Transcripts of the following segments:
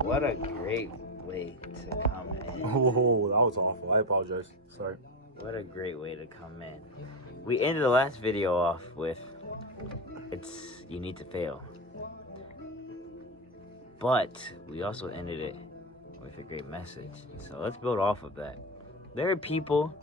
What a great way to come in. Oh, that was awful. I apologize. Sorry. What a great way to come in. We ended the last video off with, you need to fail. But we also ended it with a great message. So let's build off of that. There are people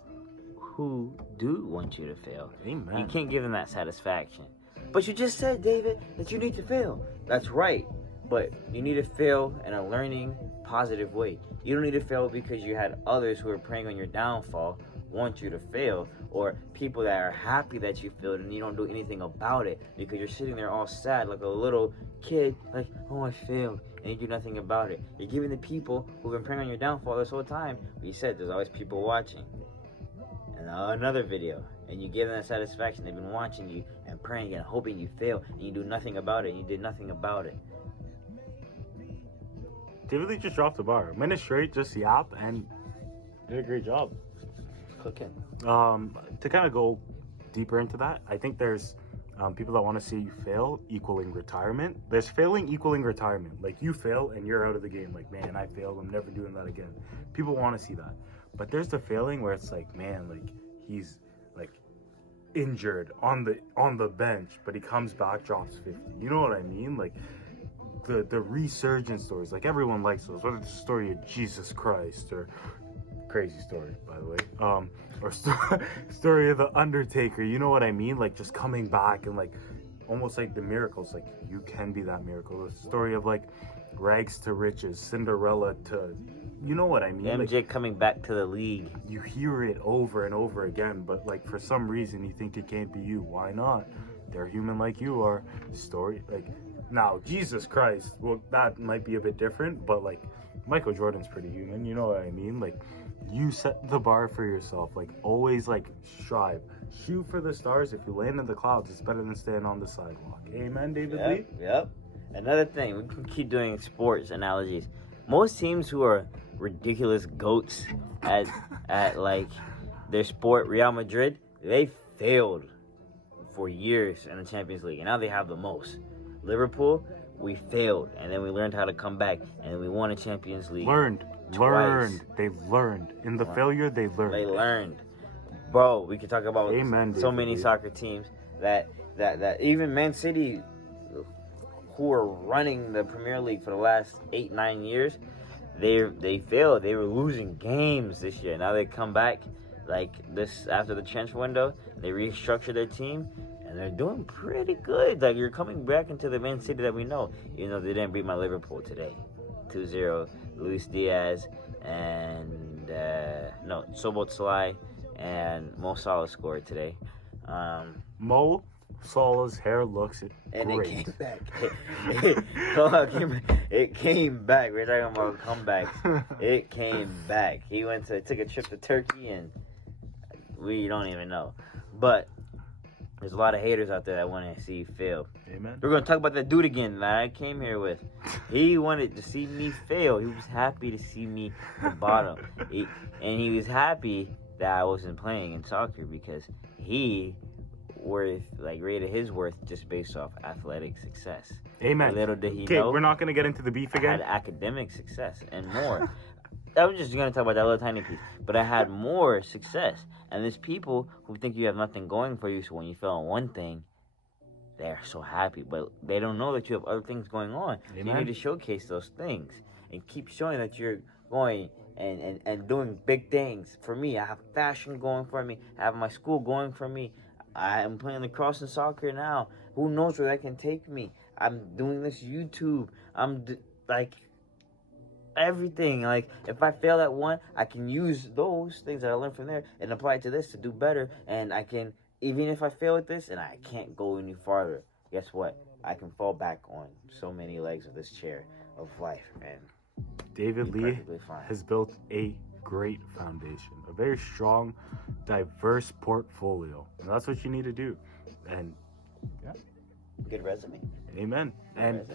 who do want you to fail. Amen. You can't give them that satisfaction. But you just said, David, that you need to fail. That's right. But you need to fail in a learning, positive way. You don't need to fail because you had others who are preying on your downfall want you to fail, or people that are happy that you failed and you don't do anything about it because you're sitting there all sad like a little kid, like, oh, I failed, and you do nothing about it. You're giving the people who've been preying on your downfall this whole time, you said there's always people watching. And another video, and you give them that satisfaction. They've been watching you and praying and hoping you fail, and you do nothing about it, and you did nothing about it. David Lee just dropped the bar. A minute straight, just yapped, and did a great job. Cooking. To kind of go deeper into that, I think there's people that want to see you fail equaling retirement. There's failing equaling retirement. Like, you fail and you're out of the game. Like, man, I failed. I'm never doing that again. People want to see that. But there's the failing where it's like, man, like, he's like injured on the bench, but he comes back, drops 50. You know what I mean? Like, the resurgence stories. Like, everyone likes those. Whether it's the story of Jesus Christ or crazy story, by the way, or story of the Undertaker, you know what I mean? Like, just coming back and like almost like the miracles. Like, you can be that miracle. The story of like rags to riches, Cinderella to, you know what I mean? MJ like, coming back to the league. You hear it over and over again, but like for some reason you think it can't be you. Why not? They're human like you are. Story like, now Jesus Christ, well, that might be a bit different, but like Michael Jordan's pretty human, you know what I mean? Like, you set the bar for yourself. Like, always like strive, shoot for the stars. If you land in the clouds, it's better than staying on the sidewalk. Amen, David Lee. Yep. Another thing, we can keep doing sports analogies. Most teams who are ridiculous goats at like their sport, Real Madrid, they failed for years in the Champions League, and now they have the most. Liverpool, we failed, and then we learned how to come back, and then we won a Champions League. Learned. They learned. In the failure, they learned. They learned. Bro, we could talk about Amen, so many soccer teams that even Man City, who are running the Premier League for the last 8-9 years, they failed. They were losing games this year. Now they come back like this after the transfer window. They restructure their team, and they're doing pretty good. Like, you're coming back into the Man City that we know. You know, they didn't beat my Liverpool today. 2-0. Luis Diaz and Szoboszlai and Mo Salah scored today. Mo Salah's hair looks and great. It came back. We're talking about comebacks. It came back. He took a trip to Turkey, and we don't even know. But there's a lot of haters out there that want to see you fail. Amen. We're going to talk about that dude again that I came here with. He wanted to see me fail. He was happy to see me at the bottom. And he was happy that I wasn't playing in soccer because he rated his worth just based off athletic success. Amen. Little did he Okay, know. we're not going to get into the beef I again. had academic success and more. I was just going to talk about that little tiny piece. But I had more success. And there's people who think you have nothing going for you, so when you fail on one thing, they're so happy. But they don't know that you have other things going on. So you need to showcase those things and keep showing that you're going and doing big things. For me, I have fashion going for me. I have my school going for me. I am playing lacrosse and soccer now. Who knows where that can take me? I'm doing this YouTube. Everything. Like, if I fail at one, I can use those things that I learned from there and apply it to this to do better. And I can, even if I fail at this and I can't go any farther, guess what? I can fall back on so many legs of this chair of life, man. David Lee has built a great foundation, a very strong, diverse portfolio, and that's what you need to do. And yeah, good resume. Amen. And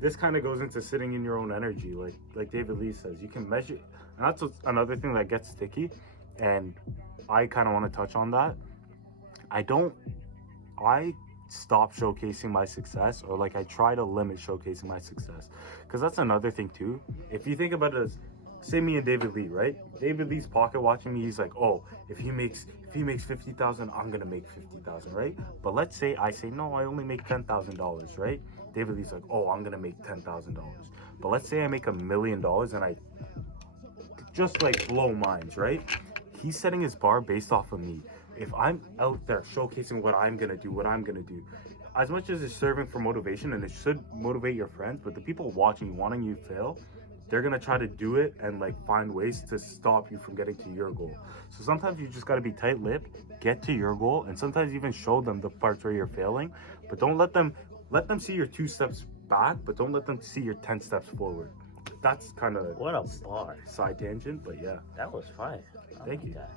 this kind of goes into sitting in your own energy, like David Lee says. You can measure, and that's another thing that gets sticky. And I kind of want to touch on that. I stop showcasing my success, or like I try to limit showcasing my success. Because that's another thing too. If you think about it as, say me and David Lee, right? David Lee's pocket watching me. He's like, oh, if he makes 50,000, I'm gonna make 50,000, right? But let's say I say no, I only make $10,000, right? David Lee's like, oh, I'm gonna make $10,000. But let's say I make $1 million and I just like blow minds, right? He's setting his bar based off of me. If I'm out there showcasing what I'm gonna do, as much as it's serving for motivation and it should motivate your friends, but the people watching you, wanting you to fail, they're gonna try to do it and like find ways to stop you from getting to your goal. So sometimes you just gotta be tight-lipped, get to your goal, and sometimes even show them the parts where you're failing, but don't let them see your 2 steps back, but don't let them see your 10 steps forward. That's kind of What a bar. side tangent, but yeah. That was fine. Thank you. That.